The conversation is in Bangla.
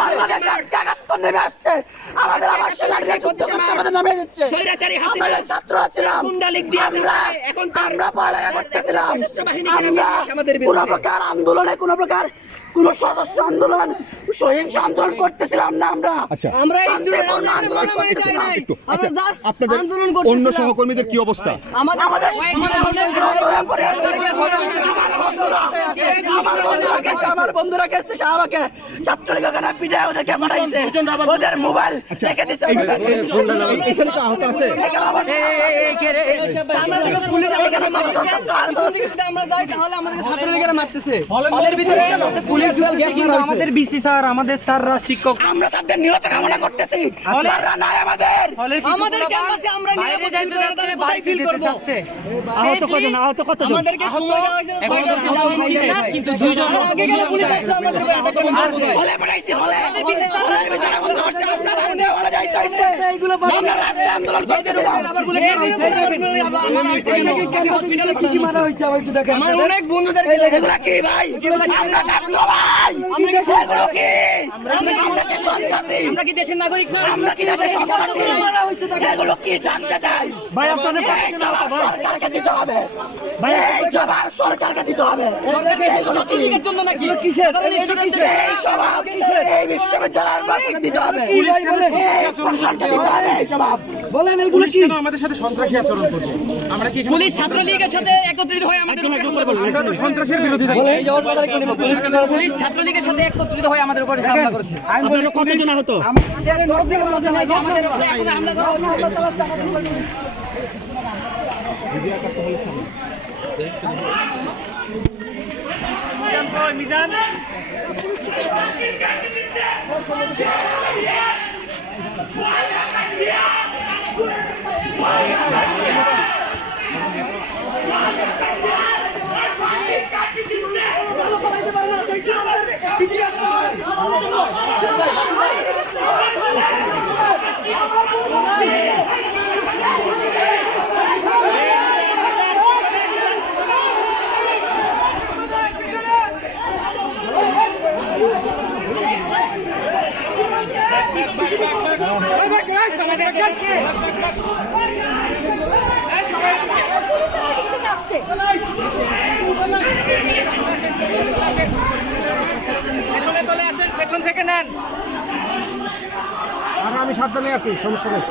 বাংলাদেশ আজকে ৭১ নেমে আসছে, আমাদের আবার সেনারা যুদ্ধ করতে আমাদের নামে দিচ্ছে। আমরা ছাত্র ছিলাম, আমরা পড়ালেখা করতেছিলাম, আমরা কোনো প্রকার আন্দোলনে কোন সশস্ত্র আন্দোলন সহিংস আন্দোলন করতেছিলাম না। আমরা শান্তিপূর্ণ আন্দোলন করতেছিলাম। আপনাদের অন্য সহকর্মীদের কি অবস্থা? আমার বন্ধুরা গেছে শাহবাগে, ছাত্রলীগ ওখানে পিটায় ওদেরকে মারাইছে, ওদের মোবাইল রেখে দিচ্ছে। আমাদের বিসি স্যার, আমাদের স্যাররা শিক্ষক, আমরা স্যারদের নিহত কামনা করতেছি। স্যাররা নাই আমাদের ক্যাম্পাসে আমরা আহত কত আমাদেরকে সময় দেওয়া হয়েছে ৬টা অবধি যাওয়ার জন্য, কিন্তু দুইজন আগে গেলে পুলিশ আসলো আমাদের উপরে অ্যাটাক করলো। হলে পড়াইছি, হলে ভিতরে বন্ধ করছে, আমরা রাতে হলে যাইতে হইছে, এইগুলো আমরা রাস্তায় আন্দোলন করতেছিলাম। হসপিটালে কি মারা হয়েছে আবার একটু দেখেন। আমার অনেক বন্ধুদের এগুলা কি ভাই? আমরা ছাত্র ভাই, এগুলো কি? আমরা কি সন্ত্রাসী? আমরা কি দেশের নাগরিক না? আমরা কি দেশের সন্ত্রাসী? এগুলো কি জানতে চাই ভাই আপনাদের এই জবাব সরকারকে দিতে হবে, ভাই এই জবাব সরকারকে দিতে হবে। এগুলো কি? জন্য নাকি কিসের এই জবাব এই বিশ্ববিদ্যালয়ের বাসকে দিতে হবে, এই প্রশাসনকে দিতে হবে এই জবাব। বলেন এগুলো কি? আমাদের সাথে সন্ত্রাসী আচরণ করবে? আমরা কি পুলিশ ছাত্রলীগের সাথে একত্রিত হয়ে আমাদের সন্ত্রাসের বিরোধী? পুলিশ ছাত্রলীগের সাথে একত্রিত হয়ে আমাদের উপরে হামলা করেছে। কতজন আহত? পেছনে চলে আসেন, পেছন থেকে নেন। আর আমি সাবধানে আছি, সমস্যা নেই।